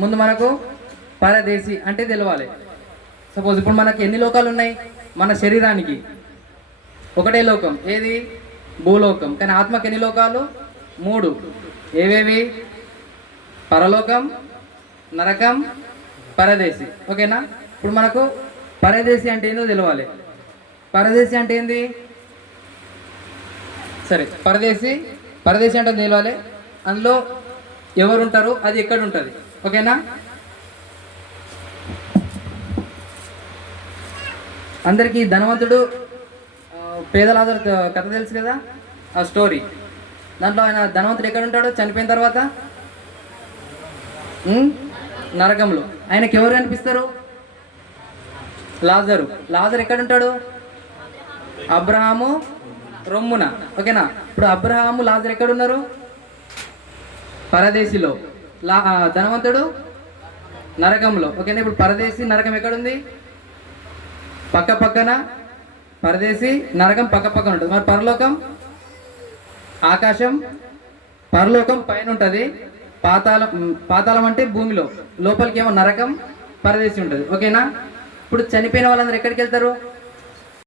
ముందు మనకు పరదేశి అంటే తెలవాలి. సపోజ్ ఇప్పుడు మనకు ఎన్ని లోకాలు ఉన్నాయి? మన శరీరానికి ఒకటే లోకం, ఏది? భూలోకం. కానీ ఆత్మకి ఎన్ని లోకాలు? 3. ఏవేవి? పరలోకం, నరకం, పరదేశి. ఓకేనా? ఇప్పుడు మనకు పరదేశి అంటే ఏందో తెలవాలి. పరదేశి అంటే ఏంది? సరే, పరదేశి అంటే తెలవాలి. అందులో ఎవరు ఉంటారు, అది ఎక్కడ ఉంటుంది. ఓకేనా? అందరికీ ధనవంతుడు పేదలాదరు కథ తెలుసు కదా, ఆ స్టోరీ. దాంట్లో ఆయన ధనవంతుడు ఎక్కడ ఉంటాడు చనిపోయిన తర్వాత? నరకంలో. ఆయనకి ఎవరు కనిపిస్తారు? లాజరు ఎక్కడ ఉంటాడు? అబ్రహాము రొమ్మున. ఓకేనా? ఇప్పుడు అబ్రహాము లాజరు ఎక్కడ ఉన్నారు? పరదేశిలో. ధనవంతుడు నరకంలో. ఓకేనా? ఇప్పుడు పరదేశి నరకం ఎక్కడుంది? పక్క పక్కన. పరదేశి నరకం పక్క పక్కన ఉంటుంది. మరి పరలోకం ఆకాశం, పరలోకం పైన ఉంటుంది. పాతాళం అంటే భూమిలో, లోపలికి ఏమో నరకం, పరదేశి ఉంటుంది. ఓకేనా? ఇప్పుడు చనిపోయిన వాళ్ళందరూ ఎక్కడికి వెళ్తారు?